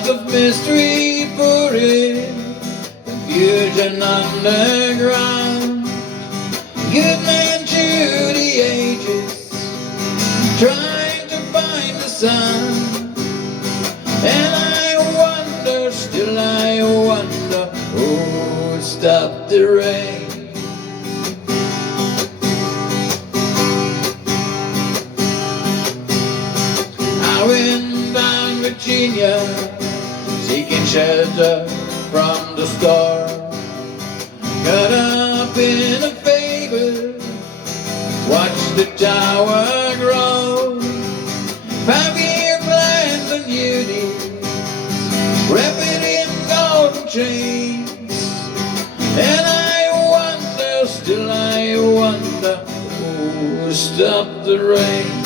clouds of mystery pouring, confusion underground. Good man through the ages, trying to find the sun. And I wonder, still I wonder, who would stop the rain? Windbound Virginia, seeking shelter from the storm. Caught up in a fable, watch the tower grow. 5-year plans and beauties, wrapped in golden chains. And I wonder, still I wonder, who will stop the rain?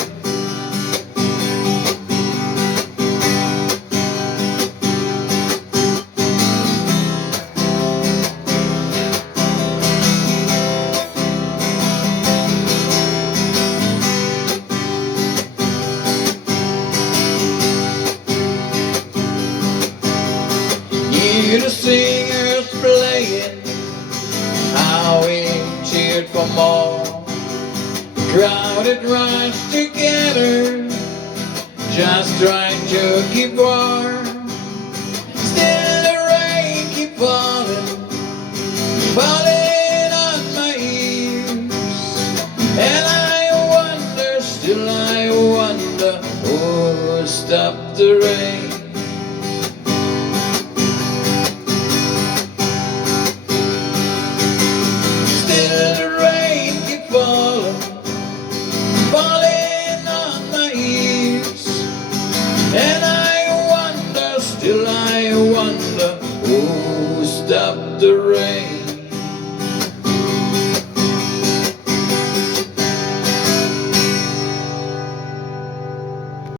Hear the singers playing, how we cheered for more. The crowded rush together, just trying to keep warm. Still the rain keep falling, falling on my ears. And I wonder, still I wonder, who will stop the rain?